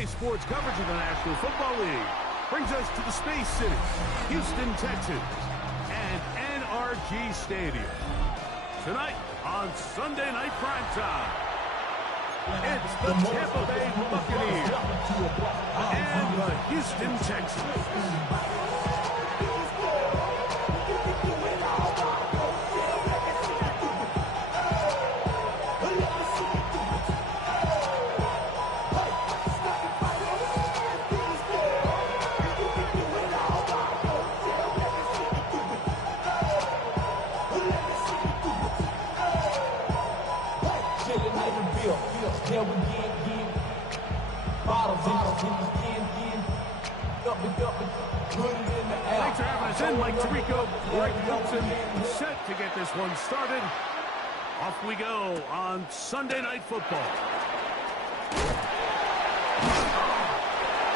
Today's sports coverage of the National Football League brings us to the Space City, Houston, Texas, and NRG Stadium. Tonight on Sunday Night Primetime, it's the Tampa Bay Buccaneers and the Houston Texans. Thanks for having us in, Mike Tirico, Greg Wilson, set to get this one started. Off we go on Sunday Night Football.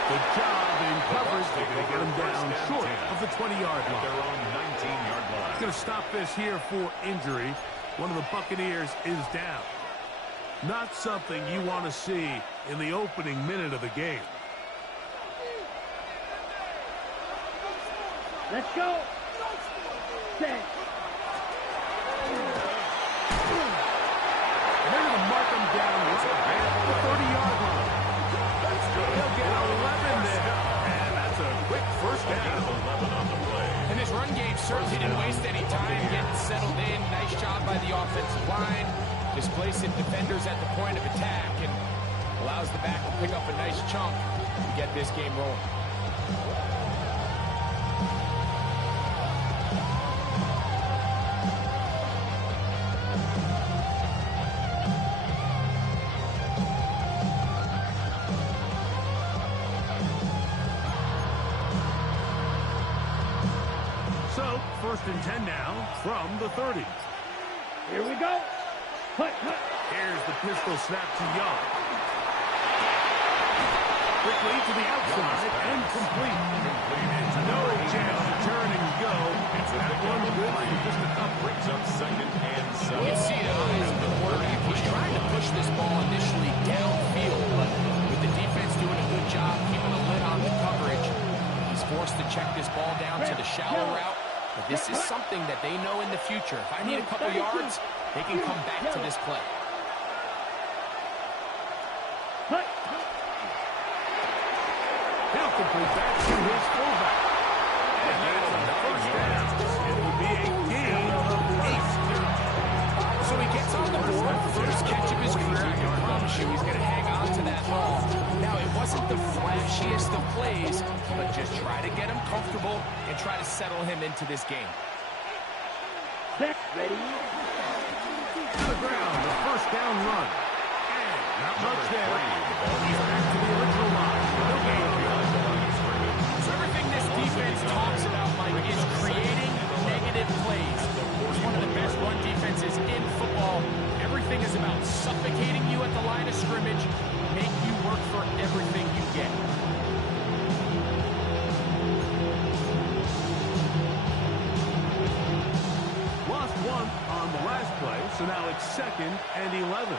Good job in coverage. They're going to get him down short of the 20-yard line. Their own 19-yard line. Going to stop this here for injury. One of the Buccaneers is down. Not something you want to see in the opening minute of the game. Let's go. Set. They're going to mark him down at the 30-yard line. He'll get 11 there, and that's a quick first down. 11 on the play. And this run game certainly didn't waste any time getting settled in. Nice job by the offensive line, displacing defenders at the point of attack, and allows the back to pick up a nice chunk to get this game rolling. So, 1st and 10 now from the 30. Here we go. Hut, hut. Here's the pistol snap to Young. Quickly to the outside and complete. No chance to turn and go. That one good for just a couple. Brings up 2nd and 7. You can see the eyes of the quarterback. He's trying to push this ball initially downfield, but with the defense doing a good job keeping a lid on the coverage, he's forced to check this ball down to the shallow route. But this is something that they know in the future. If I need a couple yards, they can come back to this play. He'll complete that to his fullback. And that's a first down. It will be a gain of 8. So he gets on the board, first catch of his career. I can promise you he's going to hang on to that ball. Now, it wasn't the flashiest of plays, but just try to get him comfortable and try to settle him into this game. Ready? To the ground, the first down run. And not much there. He's back to the original line. No gain. So everything this defense talks about, Mike, is creating negative plays. It's one of the best run defenses in football. Everything is about suffocating you at the line of scrimmage, make you work for everything you get. Lost one on the last play, so now it's 2nd and 11.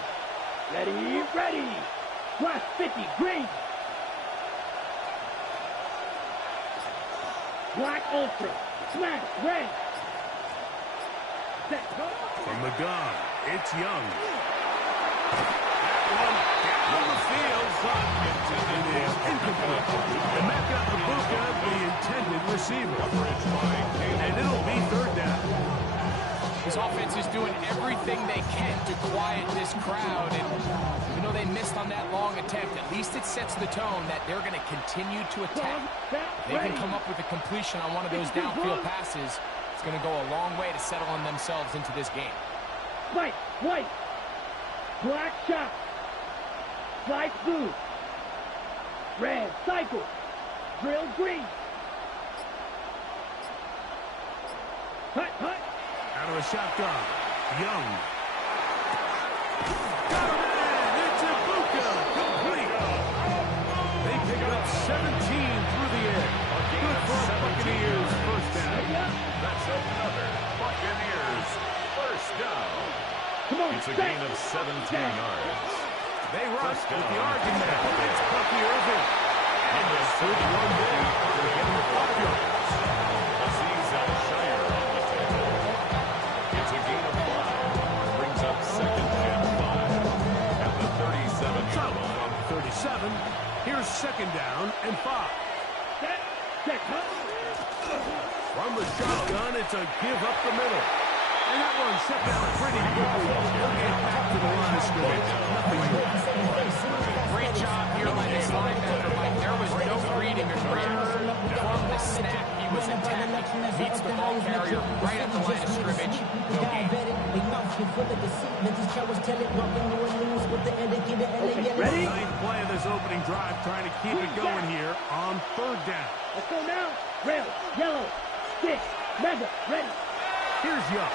Ready, ready. Plus 50, green. Black Ultra. Smash, red. Set. From the gun, it's Young. That one down the field, but it is incomplete. And that got Ibuka, the intended receiver. And it'll be 3rd down. This offense is doing everything they can to quiet this crowd, and even though they missed on that long attempt, at least it sets the tone that they're going to continue to attack. If they can come up with a completion on one of those downfield passes, it's going to go a long way to settling themselves into this game. White, white. Black shot. Slice blue. Red, cycle. Drill green. Hut, hut. Out of a shotgun, Young. Got him in! It's Ibuka! Complete! They pick it up 17 through the air. Good for the Buccaneers' first down. That's another Buccaneers first down. Come on, It's a gain of 17 yards. They rush with the argument. It's Bucky Irving. And a good one there. They're getting the 5 yards. Aziz Al-Shire on the tackle. It's a gain of 5. Brings up 2nd and 5. At the 37-yard line. From 37, here's 2nd down and 5. Check. From the shotgun, it's a give up the middle. And that one set down pretty quickly. They'll get back to the line of scrimmage. Nothing more. Great job here by this linebacker, Mike. There was no reading or grammar. From the snap, he was attacking. Meets the ball carrier right at the line of scrimmage. No gain. Ready? Ninth play of this opening drive, trying to keep it going here on 3rd down. Let's go now. Red, yellow, stick, leather, ready. Here's Young.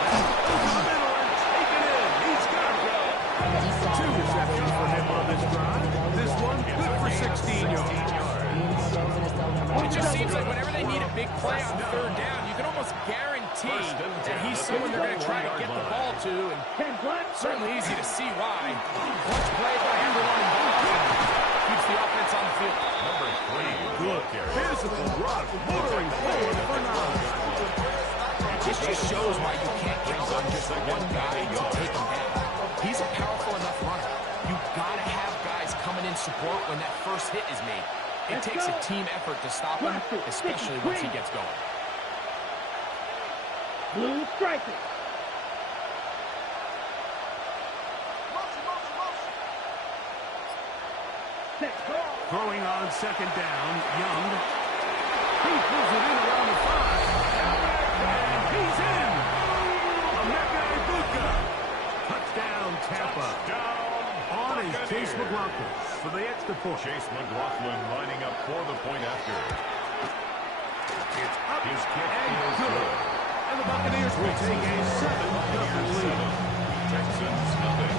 Over the middle and take it in. He's got it. 2 receptions for him on this drive. This one good for 16 yards. It just seems like whenever they need a big play on 3rd down, you can almost guarantee that he's someone they're going to try to get the ball to, and certainly easy to see why. Clutch play by everyone involved. Keeps the offense on the field. Number 3. Good physical run, motoring forward for 9. This just shows why you can't count on just one guy to take him down. He's a powerful enough runner. You've got to have guys coming in support when that first hit is made. It takes a team effort to stop him, especially once he gets going. Blue striker. Throwing on 2nd down, Young. He pulls it in around the 5. And he's in. Emeka Egbuka. Touchdown, Tampa. On is Chase McLaughlin for the extra point. Chase McLaughlin lining up for the point after. It's up His kick and is good. good. And the Buccaneers will take a 7-0 lead. Texans nothing.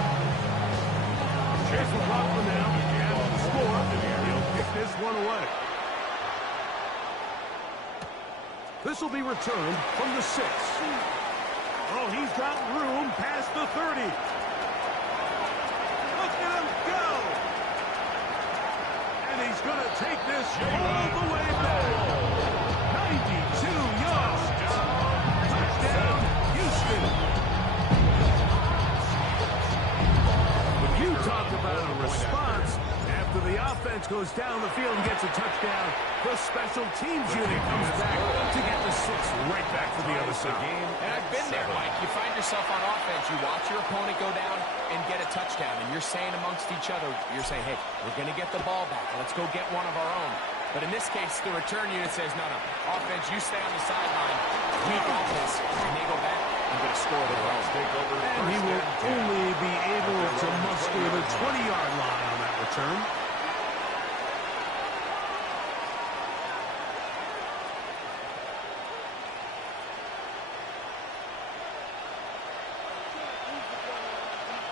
Chase McLaughlin now. And the score. He'll kick this one away. This will be returned from the 6. Oh, he's got room past the 30. Look at him go. And he's going to take this all the way back. 92 yards. Touchdown, Houston. When you talk about a response, after the offense goes down the field and gets a touchdown, the special teams unit comes back to get the 6 right back to the other side. And I've been there, Mike. You find yourself on offense, you watch your opponent go down and get a touchdown, and you're saying amongst each other, you're saying, hey, we're going to get the ball back. Let's go get one of our own. But in this case, the return unit says, no, offense, you stay on the sideline. Weak offense, and they go back and get a score of their own. And he will only be able to muster the 20-yard line on that return.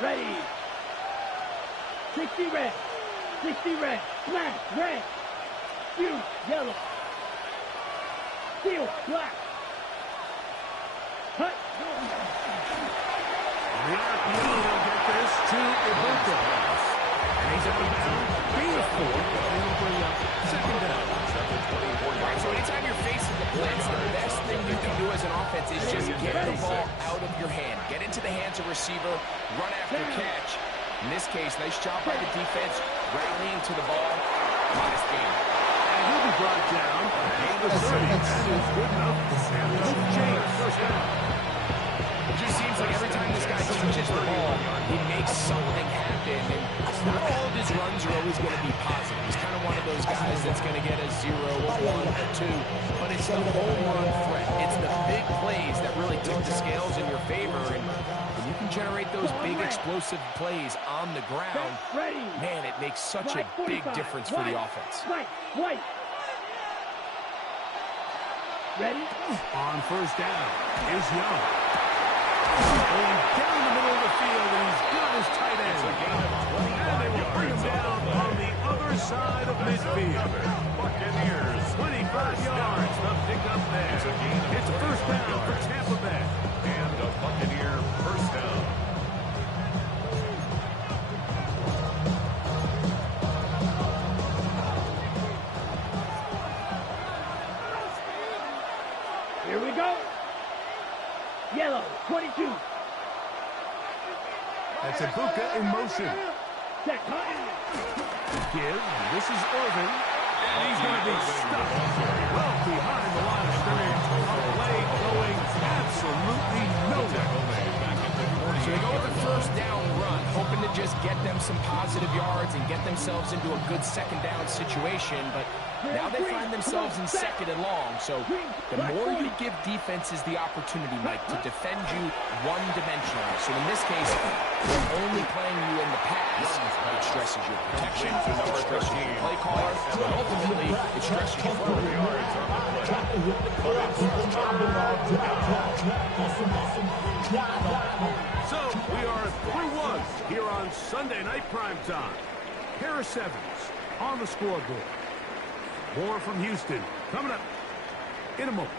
Ready. 60 red. 60 red. Flash red. Fuse yellow. Steel black. Hut. The RPO will get this to Egbuka. And he's out of bounds. Gain of 4. And he'll bring up 2nd down. All right, so anytime you're facing the blitz, the best thing you can do as an offense is just get the ball out of your hand. Get into the hands of receiver, run after catch. In this case, nice job by the defense, rallying to the ball. Minus game. And he'll be brought down. Gain of 30. That is good enough. And no change. First down. It just seems like every time this guy touches the ball, he makes something happen. And not all of his runs are always going to be positive. He's kind of one of those guys that's going to get a 0, a 1, a 2. But it's the home run threat. It's the big plays that really tip the scales in your favor. And when you can generate those big explosive plays on the ground, man, it makes such a big difference for the offense. White. Ready? On first down is Young. Going down the middle of the field, and he's got his tight end. And they will bring him down on the other side of midfield. Buccaneers 25 yards, the pickup there. It's a first down for Tampa Bay. and a Buccaneer first down. It's Ibuka in motion. Check, huh? Give. This is Irvin. And he's going to be stuck well behind the line of scrimmage. A play going absolutely nowhere. So they go with the first down run, hoping to just get them some positive yards and get themselves into a good second down situation. But now they find themselves in second and long. So the more you give defenses the opportunity, Mike, to defend you one-dimensionally. So in this case, they're only playing you in the pass. It stresses your protection, it stresses your play caller, but ultimately it stresses your throw. So we are through one here on Sunday Night Primetime. Harris Evans on the scoreboard. More from Houston coming up in a moment.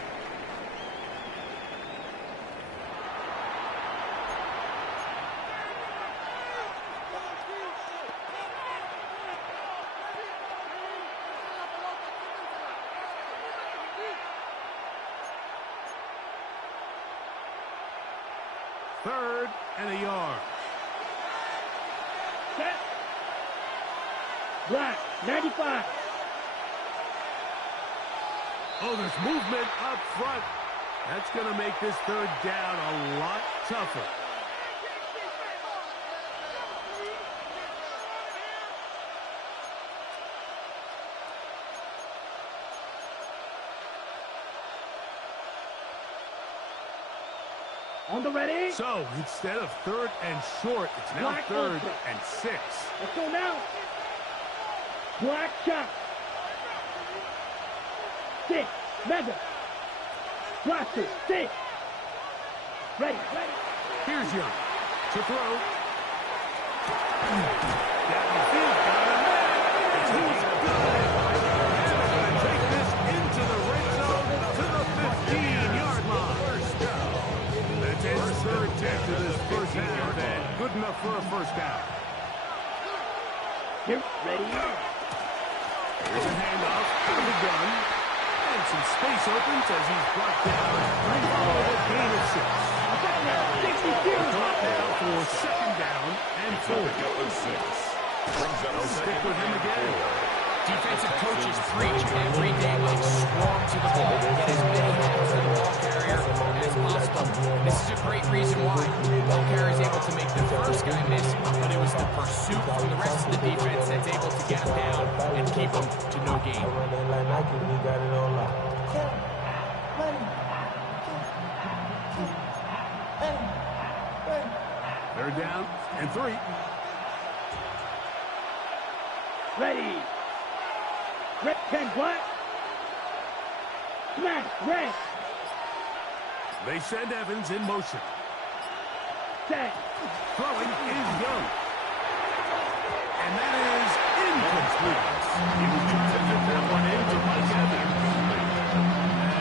Third and a yard. Set. Black, 95. Oh, there's movement up front. That's going to make this third down a lot tougher. On the ready. So instead of third and short, it's now Black third ultra. and 6. Let's go now. Black chop. 6. Mega. Blaster. 6. Ready. Here's Young to throw. Down the field, got him there. And he's good. And they're going to take this into the red zone to the 15-yard line. That's his third attempt of this first half, and good enough for a first down. Here. Ready. Here's a handoff out of the gun. And some space opens as he's brought down. Follow a gain of 6. Clock now for second down and 4. They'll stick with him again. Defensive coaches preach every day, like swarm to the ball. Get as many hands to the ball carrier as possible. And this is a great reason why. The ball carrier is able to make the first guy miss, but it was the pursuit from the rest of the defense that's able to get him down and keep him to no gain. They're down and 3. Ready. Red 10 black. Smash. Red. They send Evans in motion. Set. Throwing is Young. And that is incomplete. He was trying to get that one into Mike Evans.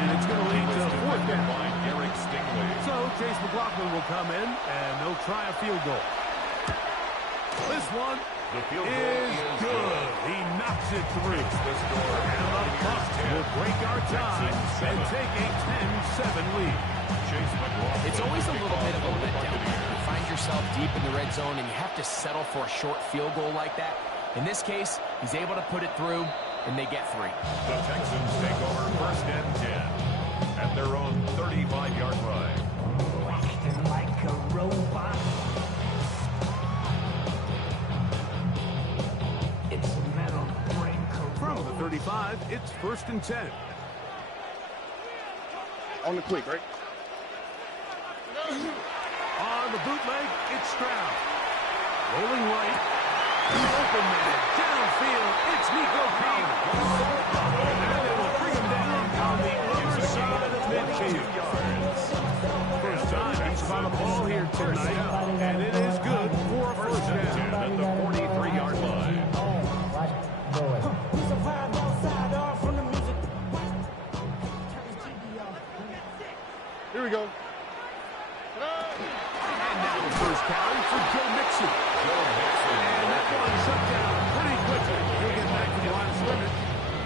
And it's going to lead to a fourth down. So Chase McLaughlin will come in, and they'll try a field goal. This one is good. He knocks it through. And the Bucs will break our tie and take a 10-7 lead. It's always a little bit of a letdown. You find yourself deep in the red zone, and you have to settle for a short field goal like that. In this case, he's able to put it through, and they get 3. The Texans take over first and 10 at their own 35-yard line. Acting like a robot. It's a metal brain From the 35, it's first and 10. On the quick, right? On the bootleg, it's Stroud. Rolling right. Open man. Downfield, it's Nico Collins. And they will bring him down on the other side of midfield. First time he's caught a ball here tonight, and it is good for a first down. At the 43-yard line. Here we go. And now the first down for Joe Mixon. And that one shut down pretty quickly. He'll get back to the line of scrimmage.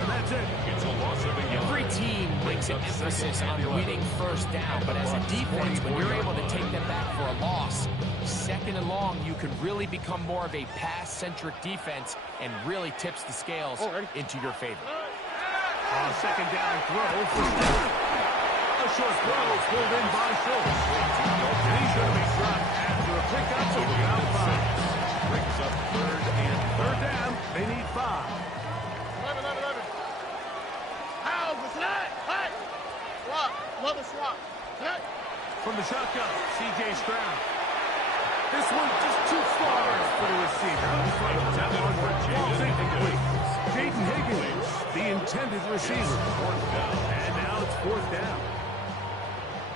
And that's it. It's a loss of a yard. Every team makes an emphasis on winning first down, but as a defense, when you're able to take them back for a loss, second and long, you can really become more of a pass-centric defense and really tips the scales into your favor. Second down throw for Smith. A short throw pulled in by Schultz. And he's going to be dropped after a pickup of about 5. Brings up third down. They need 5. 11. How's the snap? Hey! Swap. Love a swap. Snap. From the shotgun, C.J. Stroud. This one just too far for the receiver. Falls incomplete. Jaden Higgins, the intended receiver. And now it's 4th down.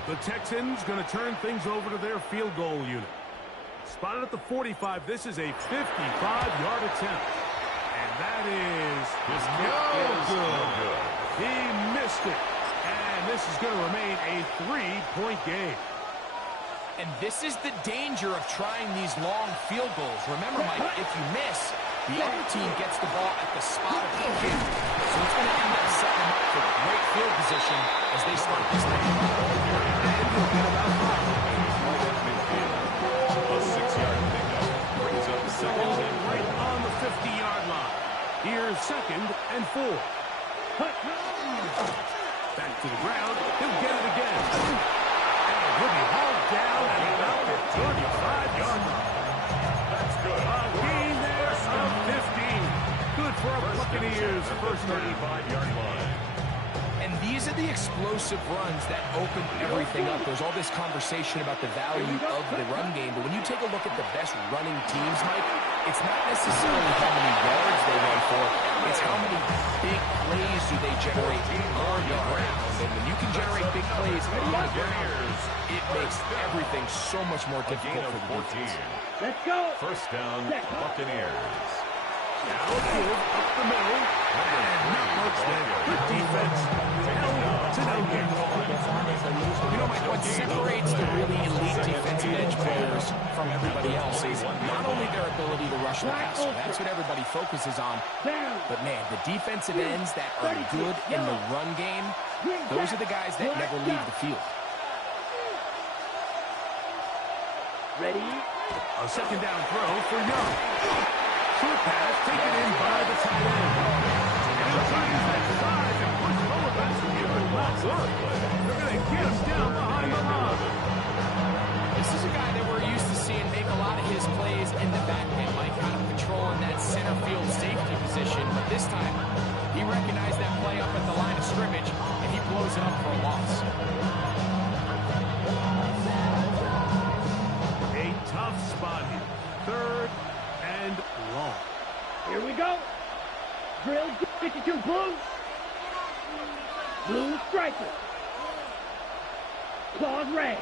The Texans going to turn things over to their field goal unit. Spotted at the 45. This is a 55-yard attempt. And that is no good. He missed it. And this is going to remain a 3-point game. And this is the danger of trying these long field goals. Remember, Mike, if you miss, the other team gets the ball at the spot of the kick. So it's going to end up setting them up for great field position as they start this thing. A 6-yard pickup brings up second and right on the 50-yard line. Here's 2nd and 4. Back to the ground. He'll get it again. He'll be hauled down at about the 35-yard line. That's good. A gain there of 15. Good for a Buccaneers first 35-yard line. And these are the explosive runs that open everything up. There's all this conversation about the value of the run game, but when you take a look at the best running teams, Mike, it's not necessarily how many yards they run for, it's how many big plays do they generate on the ground. And when you can generate big plays on the ground, it makes everything so much more difficult for the defense. Let's go. First down, Buccaneers. Now give up the middle, and not much there. Good defense. To no gain. You know, Mike, what separates the really elite defensive edge players from everybody else is not only their ability to rush the passer. That's what everybody focuses on. But, man, the defensive ends that are good in the run game, those are the guys that never leave the field. Ready? A second down throw for Young. Short pass taken in by the tight end. And he'll try to use that size and push forward. That's the give it not work. They're going to get him down behind the line. This is a guy that we're used to seeing make a lot of his plays in the back end, Mike, kind of patrolling that center field safety position. But this time, he recognized that play up at the line of scrimmage, and he blows it up for a loss. A tough spot here. 3rd and long. Here we go. Drill 52 blue. Blue striker. Claws red.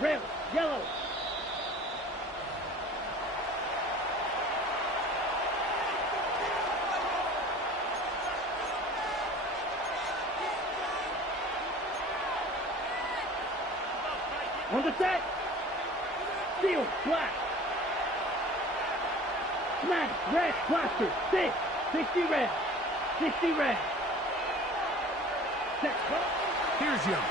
Red, yellow. On the set. Steel, black. Smash, red, blaster, 60 red, 60 red. Set, Here's Young.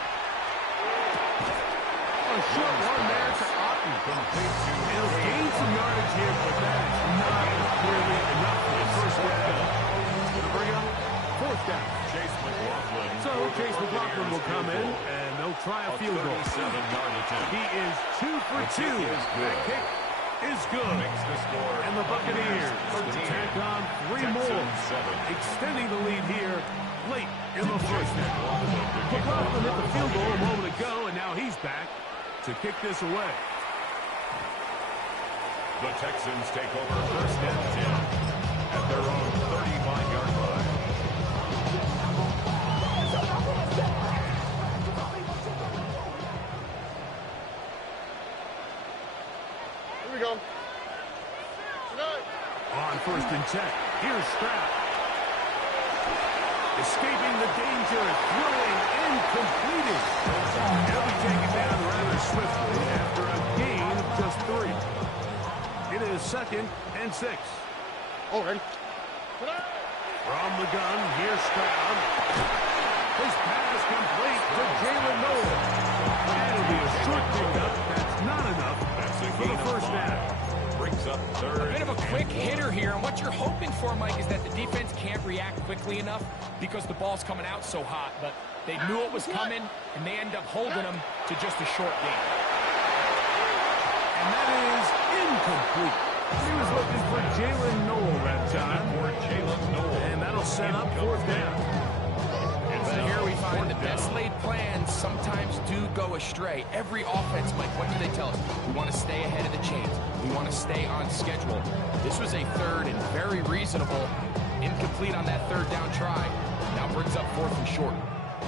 A short one there to Otten. He'll gain some yardage here, but that is not nearly enough for the first down. To bring up 4th down. Chase McLaughlin. So Chase McLaughlin will come in, and they'll try a field goal. 37-yard attempt. He is 2 for 2. That kick is good. Makes the score. And the Buccaneers tack on 3 more, extending the lead here late in the first half. McLaughlin hit the field goal a moment ago, and now he's back to kick this away. The Texans take over first and 10 at their own 35-yard line. Here we go. On 1st and 10, here's Stroud. Escaping the danger, throwing incompleted. He'll be taken down rather swiftly after a gain of just 3. It is 2nd and 6. Oh, ready? From the gun, here's Stroud. His pass complete to Jalen Noel. And it'll be a short pickup. That's not enough for the first down. Brings up third. A bit of a quick hitter here, and what you're hoping for, Mike, is that the defense can't react quickly enough because the ball's coming out so hot. But they knew it was coming, and they end up holding them to just a short gain. And that is incomplete. He was looking for Jalen Noel that time. And that'll set up fourth down. So here we find the best laid plans sometimes do go astray. Every offense, Mike, what do they tell us? We want to stay ahead of the chains. We want to stay on schedule. This was a third and very reasonable. Incomplete on that third down try. Now brings up fourth and short.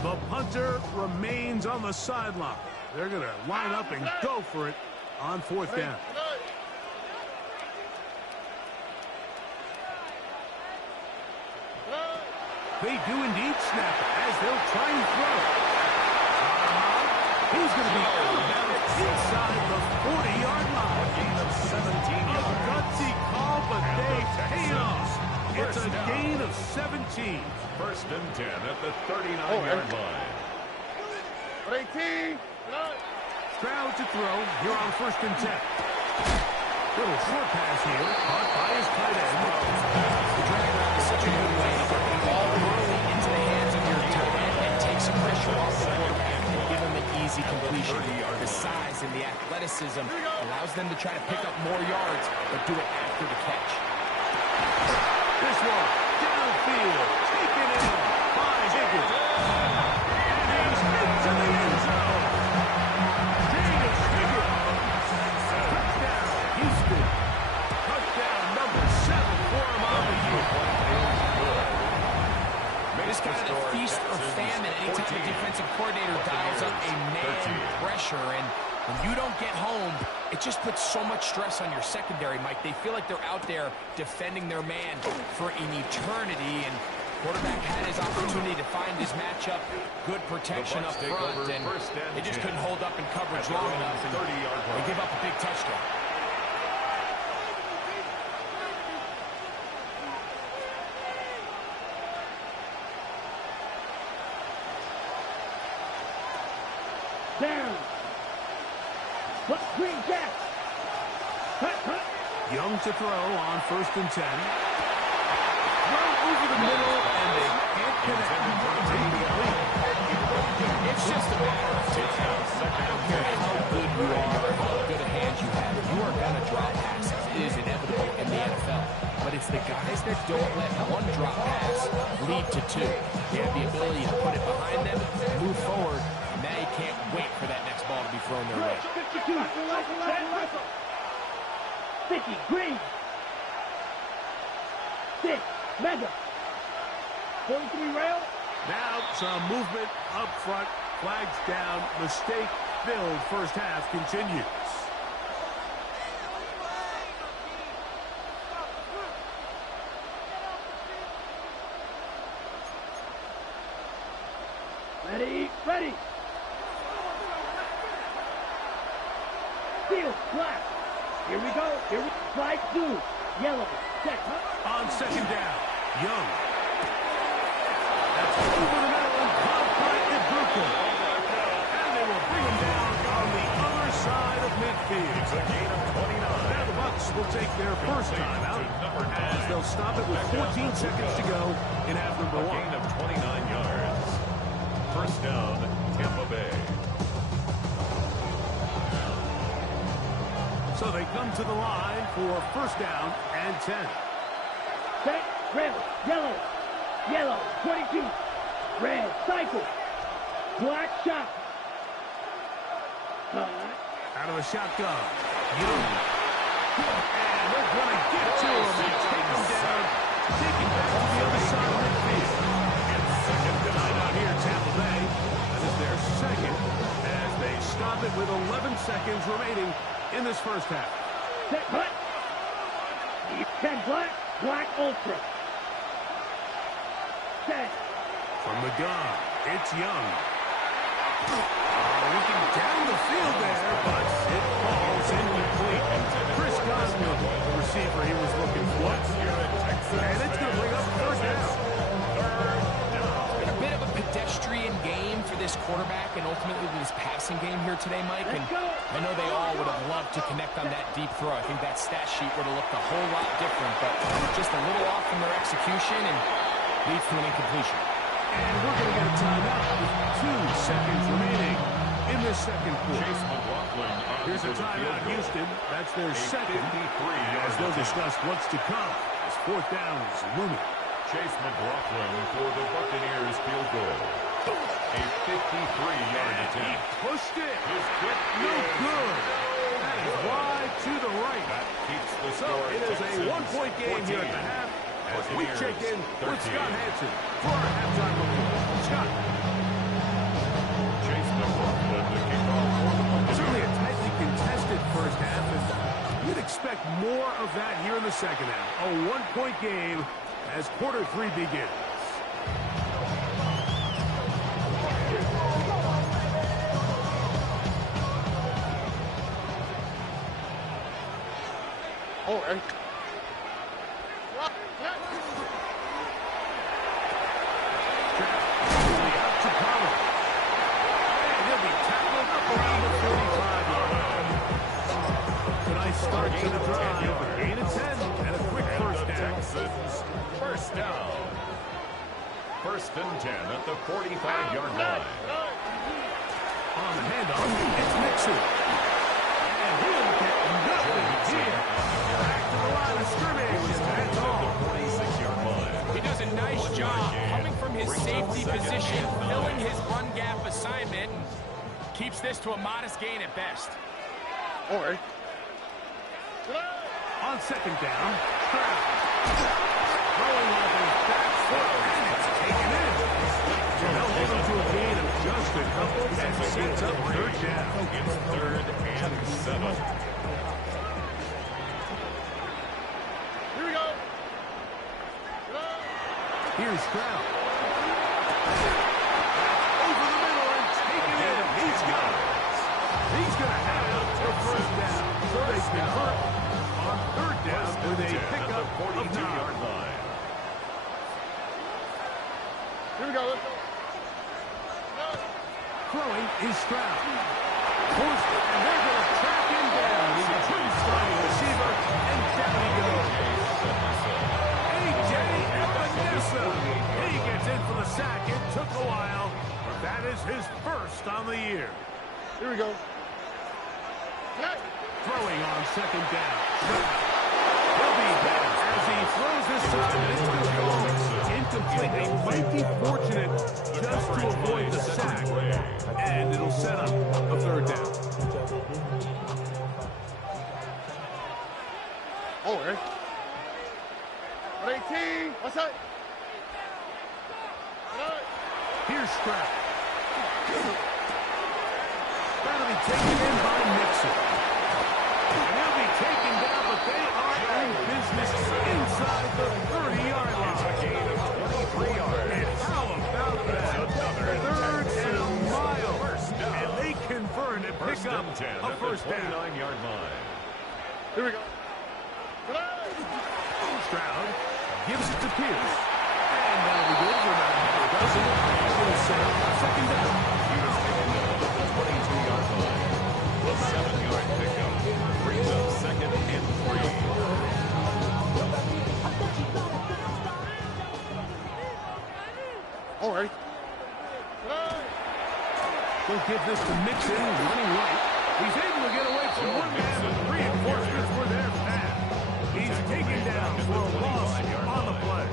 The punter remains on the sideline. They're going to line up and go for it on fourth down. They do indeed snap it as they'll try and throw it. He's going to be out inside the 40-yard line. A gain of 17 yards. A gutsy call, but they pay it off. It's a gain of 17. First and 10 at the 39-yard line. 18. Stroud to throw here on first and 10. Little short pass here, caught by his tight end. The drag route is such a good way to get the ball early into the hands of your tight end and take some pressure off the quarterback and give him an easy completion. The size and the athleticism allows them to try to pick up more yards, but do it after the catch. This one, downfield, taken in by Higgins. And he's into the end zone. James Higgins. Touchdown, Houston. Touchdown number 7 for him on the year. This kind of the feast or famine anytime the defensive coordinator dials up a man pressure, and when you don't get home, it just puts so much stress on your secondary, Mike. They feel like they're out there defending their man for an eternity, and quarterback had his opportunity to find his matchup, good protection up front, and they just couldn't hold up in coverage long enough, and they give up a big touchdown. Down. Green jack. Young to throw on first and 10. Throw over the middle, and they can't connect. It's just a matter of time. I don't care how good you are or how good a hand you have. You are going to drop passes. It is inevitable in the NFL. But it's the guys that don't let one drop pass lead to two. They have the ability to put it behind them, move forward, and now you can't wait for that next ball to be thrown their way. 52. 50. Green. 6. Mega. 43 rail. Now some movement up front. Flags down. Mistake filled first half continues. Ready. Field, black. Here we go. Flag 2. Yellow. Check. On second down, Young. That's over the middle and caught by Ibuka. And they will bring him down on the other side of midfield. It's a gain of 29. Now the Bucs will take their first time out as they'll stop it with 14 seconds to go in half number 1. Gain of 29 yards. First down, Tampa Bay. So they come to the line for first down and 10. Set, red, yellow, 22, red, cycle, black shot. Out of the shotgun, Young. And they're going to get to him and take him down, taking back to the other side of midfield. And second down out here, Tampa Bay. That is their second as they stop it with 11 seconds remaining in this first half. Set, cut. 10 black ultra. Set. From the gun, it's Young. Looking down the field there, but it falls incomplete. Chris Godwin, the receiver he was looking for. And it's going to bring up first down. quarterback and ultimately this passing game here today, Mike. And I know they all would have loved to connect on that deep throw. I think that stat sheet would have looked a whole lot different, but just a little off from their execution and leads to an incompletion. And we're going to get a timeout with 2 seconds remaining in the second quarter. Chase McLaughlin. Here's a timeout, Houston. That's their second. As they'll discuss what's to come as 4th down is looming. Chase McLaughlin for the Buccaneers field goal. A 53-yard attempt. He pushed it. His kick No is good. That is wide to the right. That keeps the So score. it is a 1-point game here at the half. As we check in with Scott Hansen for our halftime report. Scott. Chase McLaughlin, the kickoff for the Buccaneers. Certainly a tightly contested first half, and you'd expect more of that here in the second half. A 1-point game as quarter 3 begins. Oh, and Start to the drive, 8 and 10, and a quick first down. Texans first down. 1st and 10 at the 45-yard line. On the handoff, it's Mixon. And he'll get nothing here. Back to the line of scrimmage. That's all. The 46-yard line. He does a nice job coming from his safety position, filling his run gap assignment, and keeps this to a modest gain at best. or On 2nd down, Stroud. Throwing off his back foot, and it's taken in. They'll hold him to a gain of just a couple, and sets up 3rd down. It's 3rd and 7. here we go. Here's Stroud. Over the middle and taken in. He's got it. He's going to have the 1st down. So they convert on 3rd down with a pickup of 42-yard 9. line. Here we go. Let's go. Throwing is Stroud. Forced it, and they're going to track him down. He's a true starting receiver, and down he goes. A.J. Epinesa. He gets in for the sack. It took a while, but that is his 1st on the year. Here we go. Throwing on 2nd down. He'll be back as he throws this side, and it's going to go incomplete. They might be fortunate just to avoid the sack, and it'll set up a 3rd down. Oh, 18. What's that? Here's Stroud. That'll be taken in by Mixon. And he'll be taken down, but they are in business inside the 30-yard line. It's a gain of 23 yards. And how about that? Another 3rd and a mile. First down. And they convert and pick up and 10 a at the 1st down. 29-yard line. Here we go. Stroud gives it to Pierce. And that'll be good for about half a dozen. He'll set up a 2nd down. Here's picking up at the 22-yard line. The 7-yard pickup brings up 2nd and 3. All right. They'll give this to Mixon, running right. He's able to get away from one man, but reinforcements were there fast. He's taken down for a loss on the play.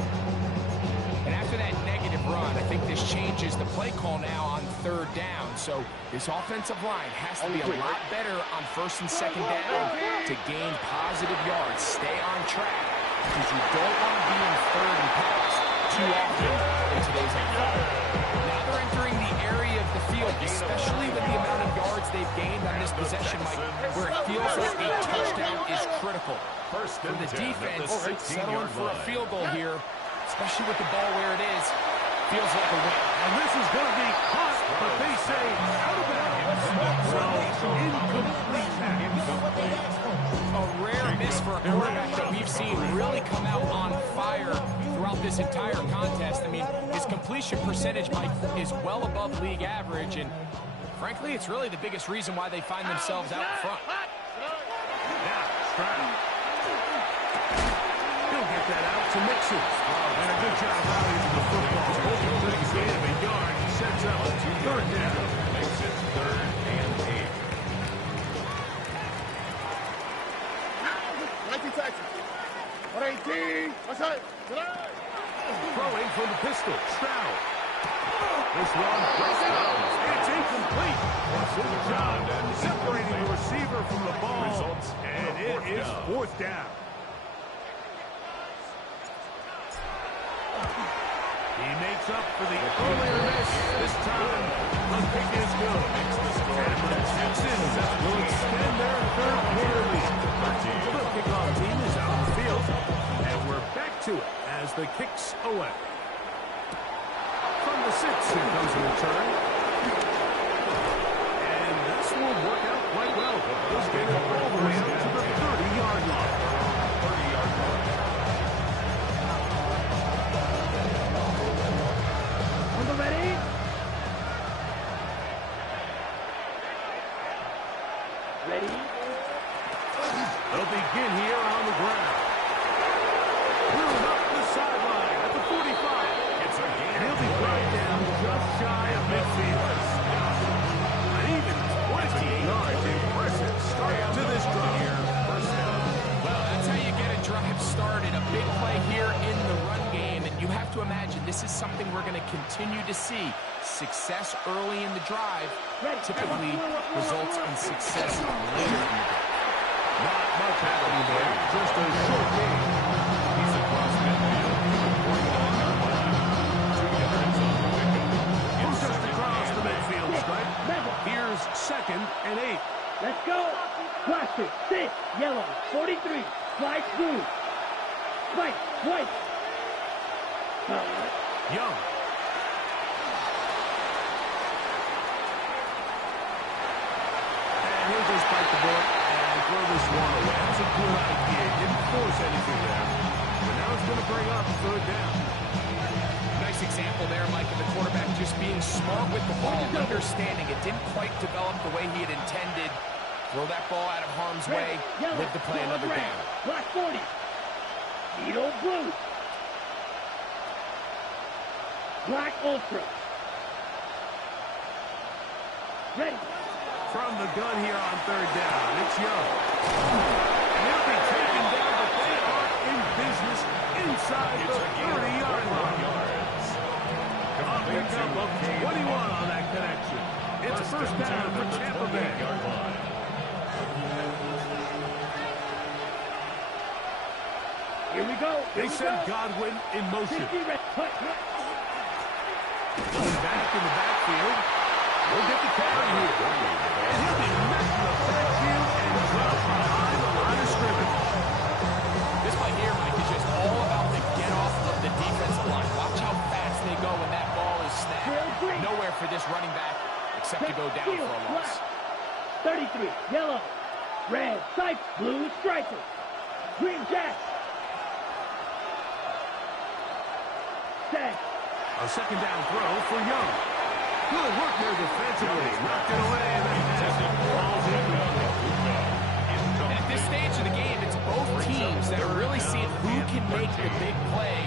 And after that negative run, I think this changes the play call now on 3rd down. So this offensive line has to be a lot better on 1st and 2nd down to gain positive yards. Stay on track because you don't want to be in 3rd and pass too often in today's NFL. Now they're entering the area of the field, especially with the amount of yards they've gained on this possession, Mike, where it feels like a touchdown is critical. For the defense, settling for a field goal here, especially with the ball where it is, feels like a win. And this is going to be caught, but they say out of bounds. So incomplete pass. A rare miss for a quarterback that we've seen really come out on fire throughout this entire contest. I mean, his completion percentage, Mike, is well above league average, and Frankly, it's really the biggest reason why they find themselves out front. Now, Stroud. He'll get that out to Mixon. And a good job rallying to the football. Hoping for the gain of a yard. Sets up a 3rd down. Makes it 3rd and 8. 19 Texans. 118. What's that? Throwing from the pistol. Stroud. This one goes. It's incomplete. Good job separating the receiver from the ball. And it is 4th down. He makes up for the earlier miss. This time, the kick is good. And the Texans will extend their 3rd quarter lead. The kickoff team is out on the field. And we're back to it as the kick's away. From the 6, here comes the return. And this will work out quite well. He'll get it all the way up to the 30-yard line. 30-yard line. Ready? Ready? They'll begin here on the ground. Through up the sideline at the 45. It's a gain. And he'll be brought down just shy of midfield. An even 20 yards. Impressive start to this drive. Well, that's how you get a drive started. A big play here in the run game. And you have to imagine this is something we're going to continue to see. Success early in the drive typically results in success later in the drive. Not much happening there. Just a short game. He's across midfield. 49-yard line. 2 yards on the pickup. Who's just across the midfield stripe? Here's 2nd and 8. Let's go. Blaster, 6, yellow, 43, flight blue. Spike, white. Young. And he'll just bite the bullet and throw this one away. That's a good idea. Didn't force anything there. But now it's going to bring up 3rd down. Nice example there, Mike, of the quarterback just being smart with the ball, understanding it didn't quite develop the way he had intended. Throw that ball out of harm's way, live to play another down. Black 40. Beetle blue. Black ultra. Ready. From the gun here on 3rd down, it's Young. And he'll be taken down, but they are in business inside the 30-yard line. A pickup of 21 on that connection. It's 1st down for Tampa Bay. Here we go. They send Godwin in motion. Going back in the backfield. We'll get the carry here. And he'll be met in the backfield and dropped behind the line of scrimmage. This play here, Mike, is just all about the get-off of the defensive line. Watch how fast they go when that ball is snapped. Nowhere for this running back except to go down for a loss. 33, yellow, red, stripe, blue, striker, green jack. Set. A 2nd down throw for Young. Good work there defensively. Knocked it away and then falls in. And at this stage of the game, it's both teams that are really seeing who can make the big play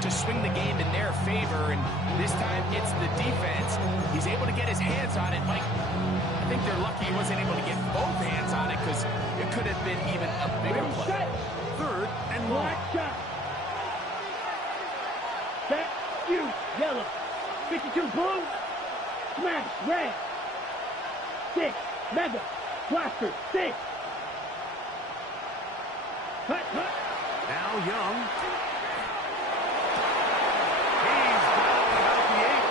to swing the game in their favor. And this time, it's the defense. He's able to get his hands on it. Mike, I think they're lucky he wasn't able to get both hands on it because it could have been even a bigger play. 3rd and 1. Black shot. Set, you, yellow, 52 blue, smash, red, 6, mega, blaster, 6. Cut. Now Young. He's down about the 8.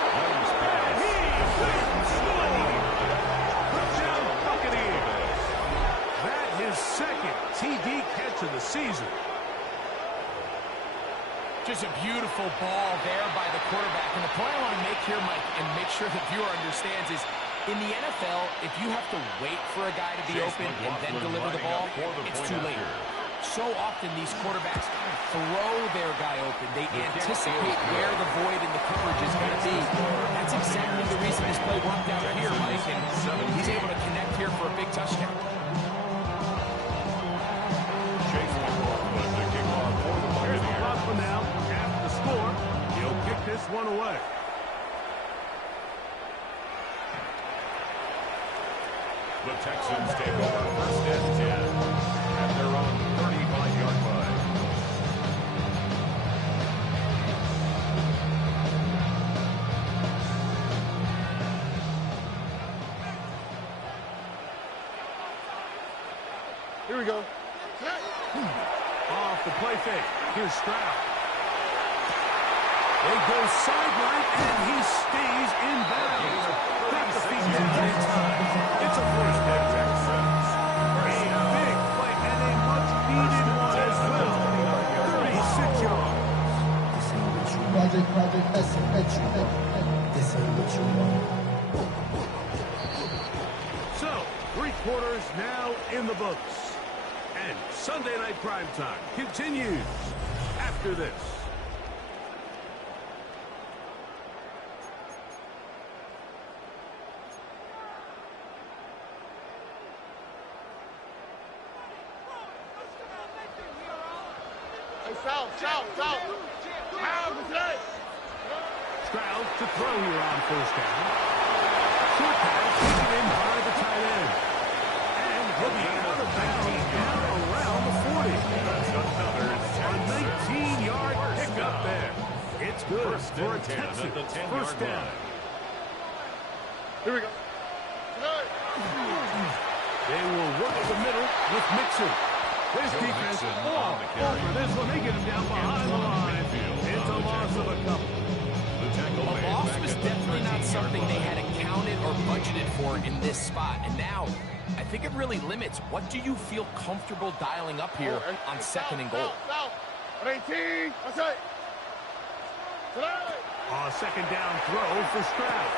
And he wins the lead. Touchdown Buccaneers. That his 2nd TD catch of the season. Just a beautiful ball there by the quarterback. And the point I want to make here, Mike, and make sure the viewer understands is, in the NFL, if you have to wait for a guy to be open and then deliver the ball, it's too late. So often these quarterbacks kind of throw their guy open. They anticipate where the void in the coverage is going to be. That's exactly the reason this play worked out here, Mike, and he's able to connect here for a big touchdown. Here's the ball for now. After the score, he'll kick this one away. The Texans take over first and 10 at their own 35-yard line. Here we go. Off the play fake. Here's Stroud. They go sideline, and he stays in bounds. Got the feet down in time. It's a first down. A big play and a much-needed one as well. 36 yards. Project, this ain't what you want. So, 3 quarters now in the books. And Sunday Night Primetime continues after this. South. Stroud to throw here on first down. Short pass taken in by the tight end. And he'll be out of bounds down around the 40. That's another A 19-yard pickup there. It's good for a Texans first down. Here we go. They will work the middle with Mixon. This defense all over this one. They get him down behind the line. It's a loss of a couple. A loss was definitely not something they had accounted or budgeted for in this spot. And now, I think it really limits. What do you feel comfortable dialing up here on second and goal? A second down throw for Stroud.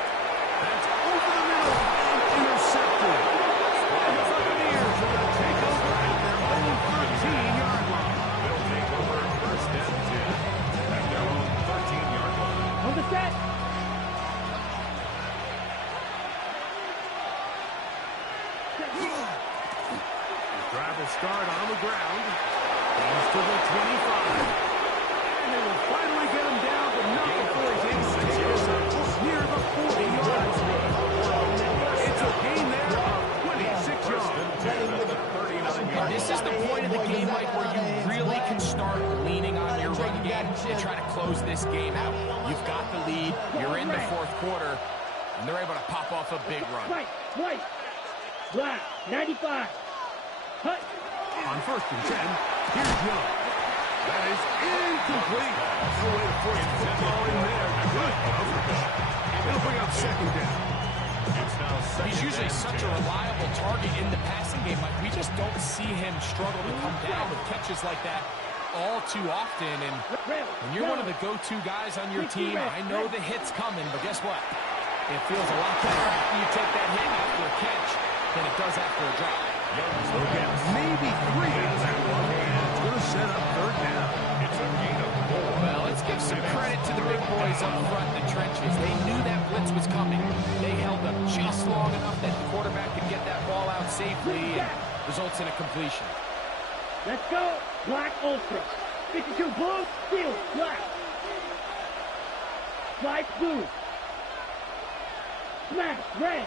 That's over the middle and intercepted. And the Buccaneers are going to take over at their own 13-yard line. They'll take over first and 10 at their own 13-yard line. On the set. The drive will start on the ground. He's to the 25. And they will finally get him down, but not before he's able to take us up near the 40-yard line. It's a gain there of 26 yards. And this is the point of the game, Mike, where you really can start leaning on your run game and try to close this game out. You've got the lead. You're in the fourth quarter, and they're able to pop off a big run. White. Black. 95. Hut. On first and 10, here's Young. That is incomplete. No way to force the football in there. Good coverage. It'll bring up second down. He's usually such a reliable target in the passing game. Like, we just don't see him struggle to come down with catches like that all too often. And when you're one of the go-to guys on your team, I know the hit's coming, but guess what? It feels a lot better after you take that hit after a catch than it does after a drop. So again, maybe 3 out of that one, and it's going to set up third down. It's a gain of 4. Well, let's give some credit to the big boys up front in the trenches. They knew that blitz was coming. They held up just long enough that the quarterback could get that ball out safely, and results in a completion. Let's go. Black Ultra. 52 blue. Steel. Black. Flight blue. Smash. Red.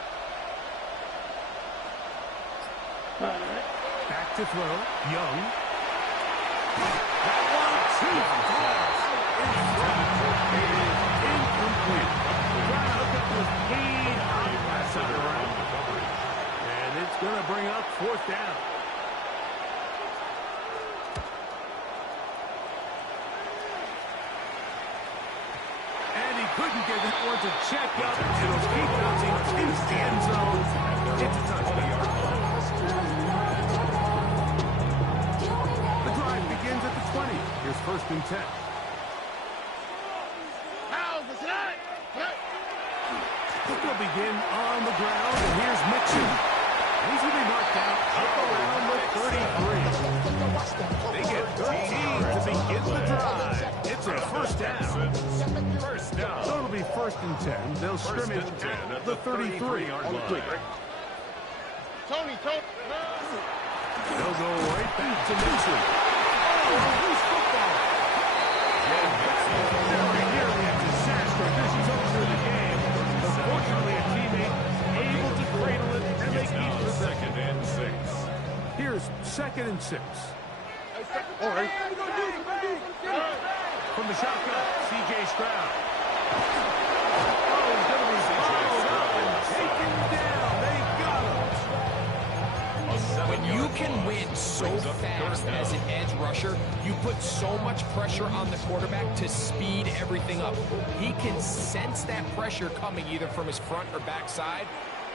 Back to throw. Young. That one, too fast. It is incomplete. Trying to hook up with speed. Pass it around the coverage. And it's going to bring up fourth down. And he couldn't get that one to check up. It'll keep bouncing into the end zone. It's a touchdown. The drive begins at the 20. Here's first and 10. They'll begin on the ground, and here's Mixon. He's going to be marked out up around the 33. They get 13 to begin the drive. first and 10. They'll scrimmage at the 33-yard line. Tony. They'll go right back to Mixon. Oh, loose football. Very nearly a disaster. This is over the game. Unfortunately, a teammate able to cradle it, and they keep the second and 6. Here's second and 6. All right. From the shotgun, C.J. Stroud. Oh, he's going to be followed up and taken down. They got him. When you can win so fast as an edge rusher, you put so much pressure on the quarterback to speed everything up. He can sense that pressure coming either from his front or back side.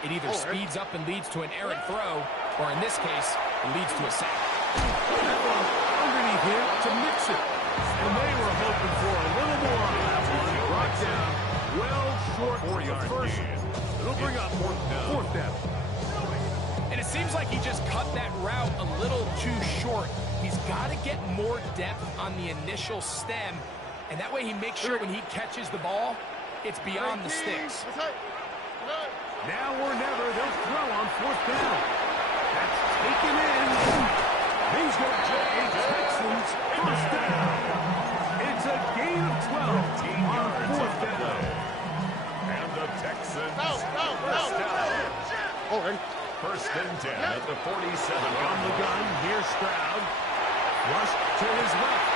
It either speeds up and leads to an errant throw, or in this case, it leads to a sack. That one underneath him to mix it. And they were hoping for a little more on that one. Brought down well short for the first. It'll bring up fourth down. And it seems like he just cut that route a little too short. He's got to get more depth on the initial stem, and that way he makes sure when he catches the ball, it's beyond the sticks. Now or never, they'll throw on fourth down. That's taken in. He's going to get a Texans first down. It's a gain of 12 on fourth down. And the Texans first down. All right. First and 10 at the 47. On the gun, here's Stroud. Rush to his left.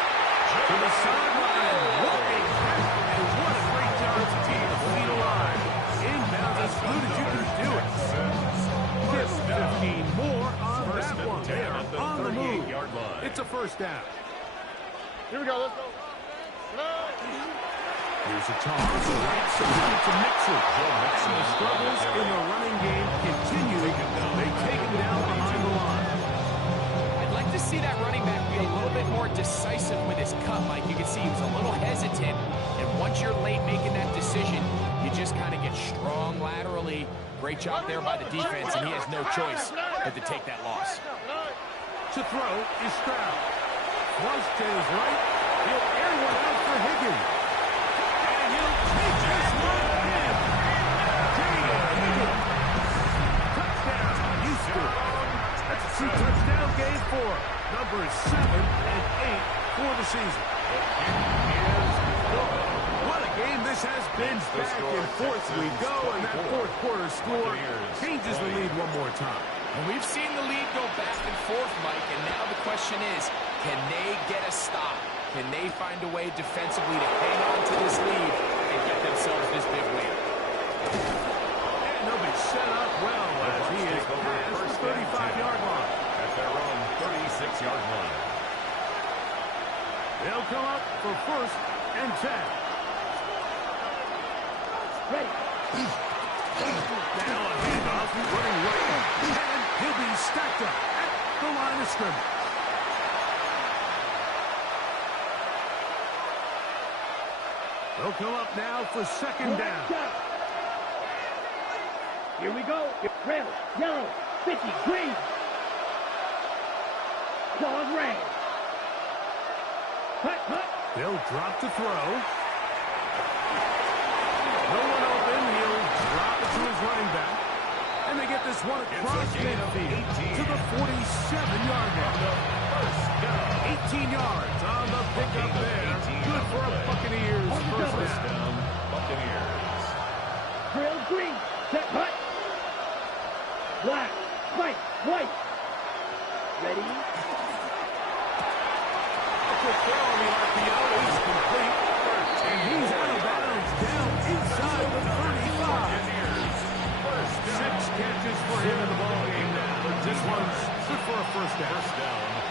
To the sideline. What a catch. And what a great job to keep the feet alive. Inbounds as good as you can do it. 15 more on that one. They are on the move. It's a first down. Here we go. Let's go. Here's a toss. Right side to Mixon. And the struggles in the running game continue. They take him down behind the line. I'd like to see that running back be a little bit more decisive with his cut. Like you can see, he was a little hesitant. And once you're late making that decision, you just kind of get strong laterally. Great job there by the defense, and he has no choice but to take that loss. To throw is Stroud. Flush to his right. He'll air one out for Higgins. And he'll take this one in. J.A. Higgins. Touchdown, Houston. That's a two-touchdown game for numbers 7 and 8 for the season. What a game this has been. Back and forth we go, and that fourth quarter score changes the lead one more time. And we've seen the lead go back and forth, Mike, and now the question is, can they get a stop? Can they find a way defensively to hang on to this lead and get themselves this big win? And they'll be set up well as he is past the 35-yard line. At their own 36-yard line. They'll come up for first and 10. Ready. Now a handoff, running right, and he'll be stacked up at the line of scrimmage. They'll come up now for second down. Here we go. Red, yellow, 50, green. Claws red. Hut. They'll drop to throw. No one open. He'll drop it to his running back. And they get this one across midfield to the 47-yard line. 18 yards on the pickup there. Good for a Buccaneers first down. Buccaneers. Drill green. Set hut. Black. White. Ready. A quick throw on the RPO is complete. And he's out of bounds down inside the 35. 6 catches for him in the ballgame now. This one's good for a first down.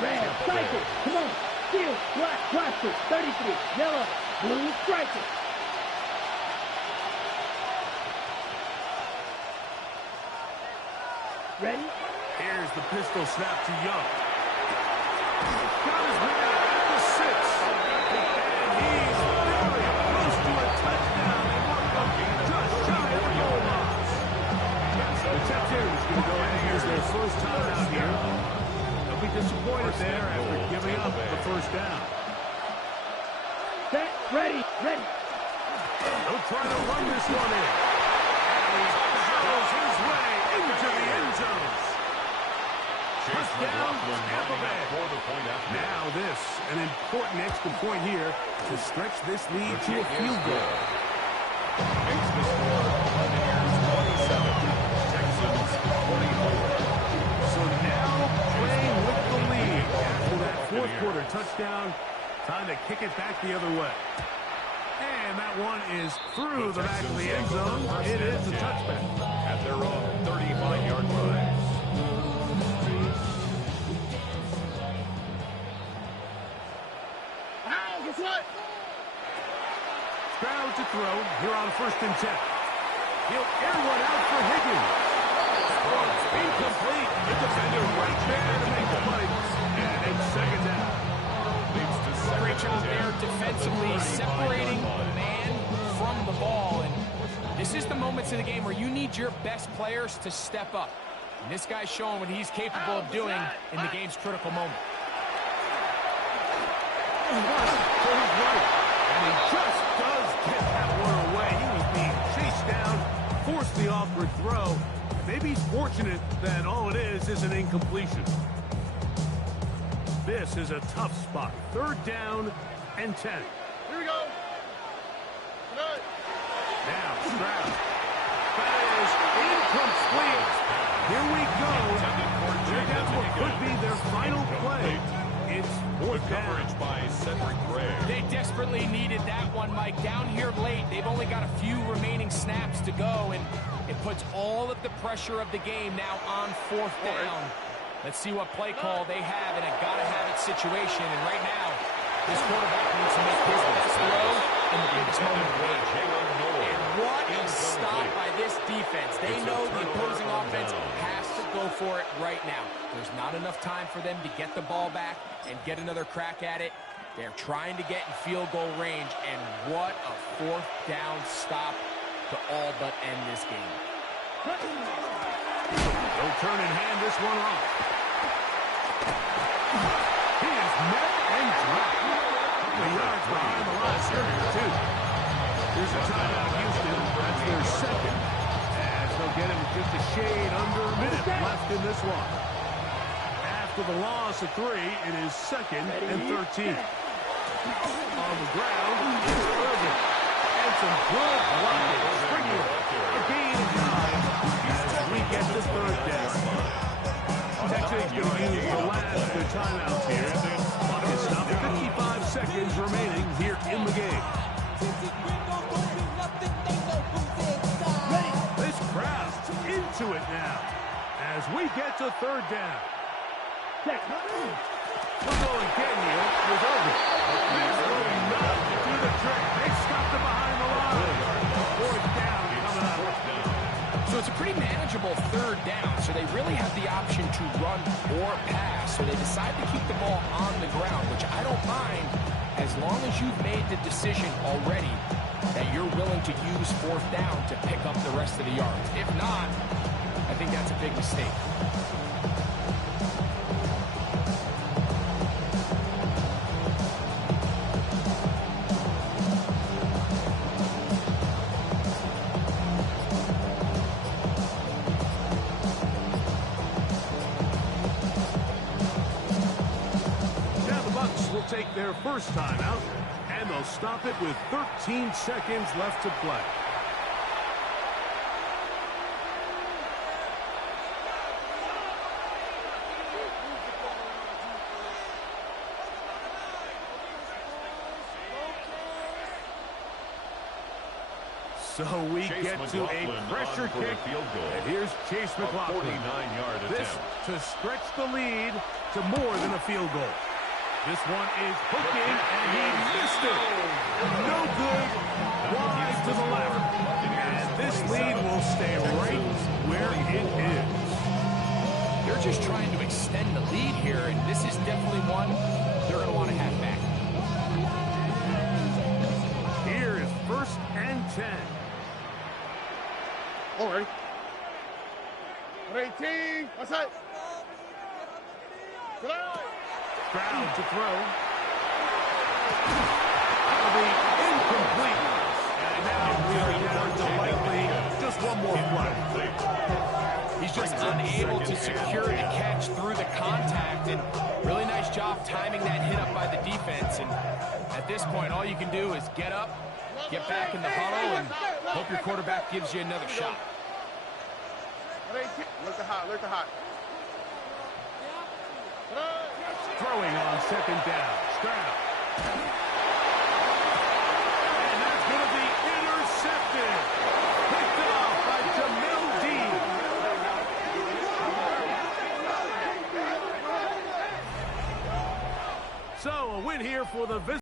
Red. Cycle. Come on. Steel. Black. Plastic. 33. Yellow. Blue. Striker. Ready? Here's the pistol snap to Young. Got his man at the 6. And he's very close to a touchdown. They want him just shy of the goal line. The Texans going to go ahead and use their first time out here. They'll be disappointed there after giving up the first down. Set. Ready. He'll try to run this one in. And he barrels his way into the end zone. Touchdown, Tampa Bay. Now this, an important extra point here to stretch this lead to a field goal. Makes the score Buccaneers 27, Texans 44. So now playing with the lead after that fourth quarter touchdown. Time to kick it back the other way. And that one is through the back of the end zone. It is a touchback. At their own 35-yard line. Stroud to throw here on 1st and 10. He'll air one out for Higgins. That one's incomplete. The defender right there to make the play. And it's 2nd down. Leads to Great job there defensively, separating the man from the ball. And this is the moments of the game where you need your best players to step up. And this guy's showing what he's capable of doing in the game's critical moment. To his right. And he just does get that one away. He was being chased down, forced the awkward throw. Maybe he's fortunate that all it is an incompletion. This is a tough spot. 3rd down and 10. Here we go. Good. Now Stroud. That is incomplete. Here we go. Check out what could be their final play. It's 4th down. coverage by Cedric Gray. They desperately needed that one, Mike. Down here late, they've only got a few remaining snaps to go, and it puts all of the pressure of the game now on 4th down. Let's see what play call they have in a gotta-have-it situation, and right now, this quarterback needs to make his best throw in the biggest moment of the game. And what a stop by this defense. They know the opposing offense has to go for it right now. There's not enough time for them to get the ball back and get another crack at it. They're trying to get in field goal range, and what a 4th down stop to all but end this game. They'll turn and hand this one off. He is met and dropped. A couple of yards behind the line here, too. Here's a timeout, Houston. That's their 2nd. As they'll get him just a shade under a minute left in this one. After the loss of 3, it is 2nd and 13. On the ground, it's Irvin. And some good blocking. Springer, a gain of 9 as we get to 3rd down. Texans going to use the last of their timeouts here. Clock is stopped. 55 seconds remaining here in the game. This crowd's into it now as we get to 3rd down. We'll go again here with Irvin. This will not do the trick. They stopped it behind the line. 4th down coming up. So it's a pretty manageable 3rd down, so they really have the option to run or pass. So they decide to keep the ball on the ground, which I don't mind as long as you've made the decision already that you're willing to use 4th down to pick up the rest of the yards. If not, I think that's a big mistake. Take their first timeout, and they'll stop it with 13 seconds left to play. So we get to a pressure kick, and here's Chase McLaughlin. 49-yard attempt. This to stretch the lead to more than a field goal. This one is hooking, and he missed it. No good. Wide to the left. And this lead will stay right where it is. They're just trying to extend the lead here, and this is definitely one they're going to want to have back. Here is 1st and 10. All right. 18. What's that? Good eye. Stroud to throw. That'll be incomplete. And now secured the catch through the contact, and really nice job timing that hit up by the defense. And at this point, all you can do is get up, get back in the huddle, and hope your quarterback gives you another shot. Look to hot, look to hot. Throwing on second down. Stroud. And that's going to be intercepted. Picked off by Jamil Dean. So a win here for the visitors.